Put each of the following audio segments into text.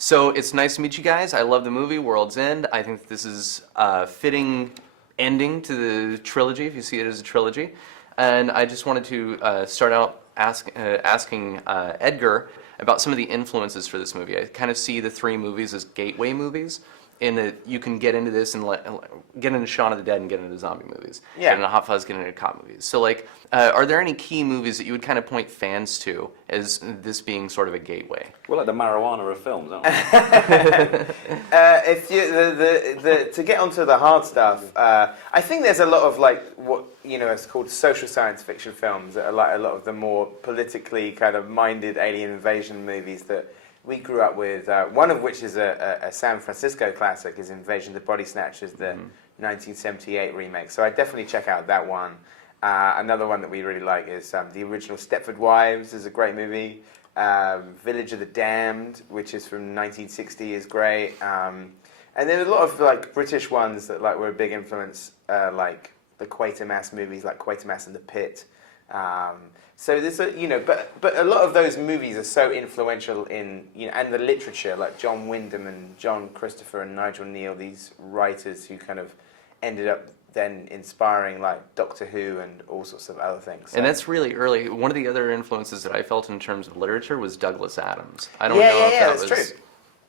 So it's nice to meet you guys. I love the movie World's End. I think this is a fitting ending to the trilogy, if you see it as a trilogy. And I just wanted to start out asking Edgar about some of the influences for this movie. I kind of see the three movies as gateway movies, in that you can get into this and get into Shaun of the Dead and get into zombie movies. Yeah. Get into Hot Fuzz, get into cop movies. So like, are there any key movies that you would kind of point fans to as this being sort of a gateway? We're like the marijuana of films, aren't we? If you to get onto the hard stuff, I think there's a lot of like what it's called social science fiction films that are like a lot of the more politically kind of minded alien invasion movies that we grew up with. One of which is a San Francisco classic, is Invasion of the Body Snatchers, the 1978 remake. So I definitely check out that one. Another one that we really like is the original Stepford Wives is a great movie. Village of the Damned, which is from 1960, is great. And there are a lot of like British ones that like were a big influence, like the Quatermass movies, like Quatermass and the Pit. So there's but a lot of those movies are so influential in and the literature, like John Wyndham and John Christopher and Nigel Neal, these writers who kind of ended up then inspiring like Doctor Who and all sorts of other things. So. And that's really early. One of the other influences that I felt in terms of literature was Douglas Adams. I don't know if that was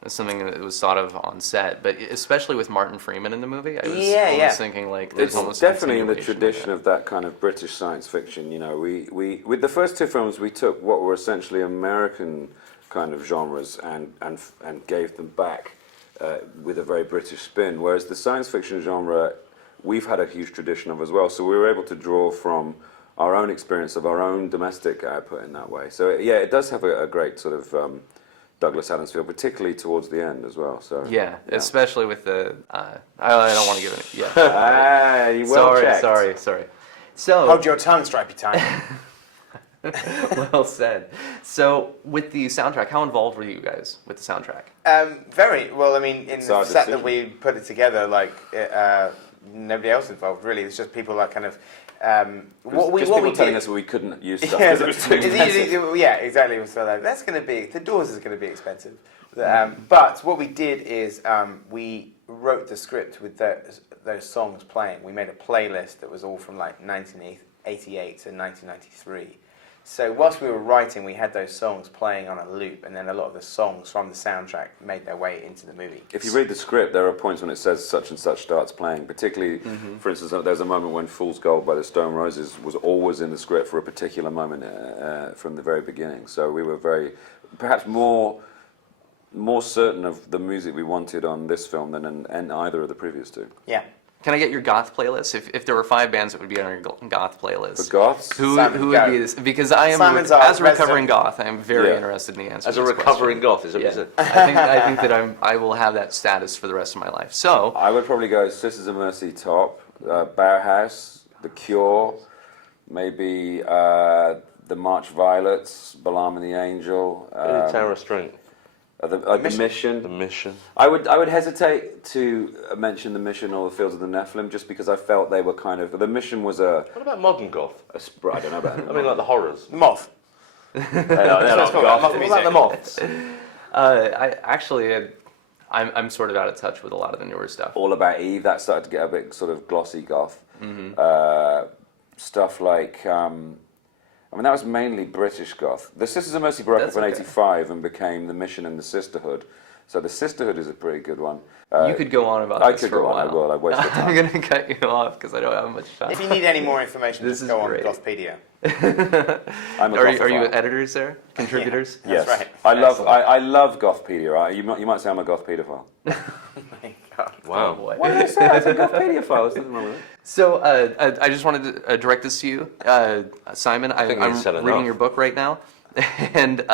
something that was thought of on set, but especially with Martin Freeman in the movie, I was almost thinking like there's almost definitely in the tradition of that kind of British science fiction. We with the first two films we took what were essentially American kind of genres and gave them back with a very British spin, whereas the science fiction genre we've had a huge tradition of as well. So we were able to draw from our own experience of our own domestic output in that way. So yeah, it does have a great sort of Douglas Adams feel, particularly towards the end as well. So yeah. Especially with the I don't want to give it. Yeah. Sorry. So hold your tongue, Stripey Time. Well said. So with the soundtrack, how involved were you guys with the soundtrack? Very well. I mean, in the set that we put it together, like nobody else involved really. It's just people like kind of. What we telling us we couldn't use stuff because it was too expensive. Yeah, exactly. So like, that's going to be the doors is going to be expensive. But what we did is we wrote the script with those songs playing. We made a playlist that was all from like 1988 to 1993. So whilst we were writing, we had those songs playing on a loop, and then a lot of the songs from the soundtrack made their way into the movie. If you read the script, there are points when it says such and such starts playing, particularly, for instance, there's a moment when Fool's Gold by the Stone Roses was always in the script for a particular moment from the very beginning. So we were perhaps more certain of the music we wanted on this film than in either of the previous two. Yeah. Can I get your goth playlist? If there were 5 bands that would be on your goth playlist. The goths? Who would be this? Because I am, as a recovering goth, I am very interested in the answer. As a recovering goth, is it? Yeah. I think that I will have that status for the rest of my life. So I would probably go Sisters of Mercy top, Bauhaus, The Cure, maybe the March Violets, Balaam and the Angel. Tara Strait. The Mission. The Mission. I would hesitate to mention The Mission or The Fields of the Nephilim just because I felt they were kind of... The Mission was a... What about modern goth? I don't know about that. I mean, like the horrors. The Moth. They're not goth. What about the Moths? I'm sort of out of touch with a lot of the newer stuff. All About Eve, that started to get a bit sort of glossy goth. Stuff like... that was mainly British goth. The Sisters of Mercy broke up in '85 and became The Mission and the Sisterhood. So the Sisterhood is a pretty good one. You could go on about this for a while. I will. I wasted time. I'm going to cut you off because I don't have much time. If you need any more information, just go on Gothpedia. Are you editors there? Contributors? Yeah, yes. That's right. I love Gothpedia. You might say I'm a Gothpedophile. Oh my God. Wow. What did I say? I was a Gothpedophile. There's nothing wrong with it. So I just wanted to direct this to you, Simon. I'm reading your book right now, and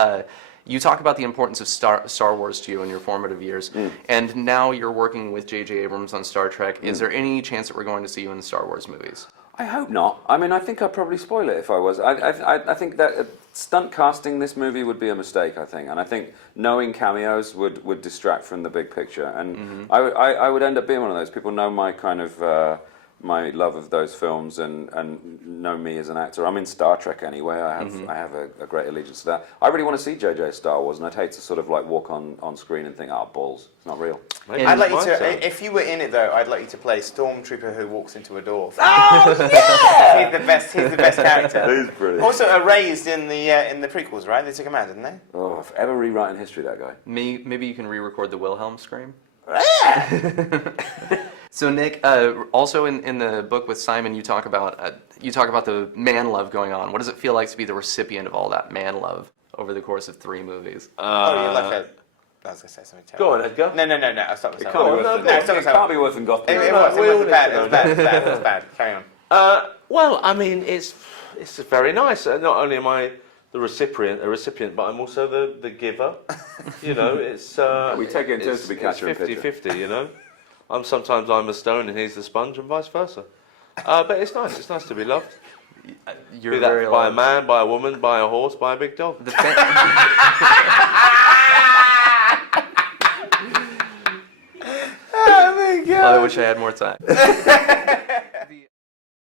you talk about the importance of Star Wars to you in your formative years, and now you're working with J.J. Abrams on Star Trek. Is there any chance that we're going to see you in the Star Wars movies? I hope not. I mean, I think I'd probably spoil it if I was. I think that stunt casting this movie would be a mistake, I think. And I think knowing cameos would distract from the big picture. And I would end up being one of those. People know my kind of my love of those films and know me as an actor. I'm in Star Trek anyway. I have a great allegiance to that. I really want to see JJ Star Wars, and I'd hate to sort of like walk on screen and think, oh, balls, it's not real. Maybe I'd like it's you my turn. to, if you were in it though, I'd like you to play Stormtrooper who walks into a door. Oh yeah! He's the best character. He's brilliant. Also erased in the prequels, right? They took him out, didn't they? Oh, if ever rewriting history, that guy. Maybe you can re-record the Wilhelm scream. So Nick, also in the book with Simon, you talk about the man love going on. What does it feel like to be the recipient of all that man love over the course of 3 movies? Oh, you're like a... I was going to say something terrible. Go on, Edgar. No, I'll stop It myself. can't, be, no, worse no, than, it can't be worse than Goth. It we was bad. all It need to was bad. Carry on. Well, I mean, it's very nice. Not only am I the recipient, but I'm also the giver. You know, it's... We take it in turns to be catcher and pitcher. 50-50, you know. Sometimes I'm a stone and he's the sponge and vice versa. But it's nice. It's nice to be loved. You're Be that very by a loved. man, by a woman, by a horse, by a big dog. The Oh my God. I wish I had more time.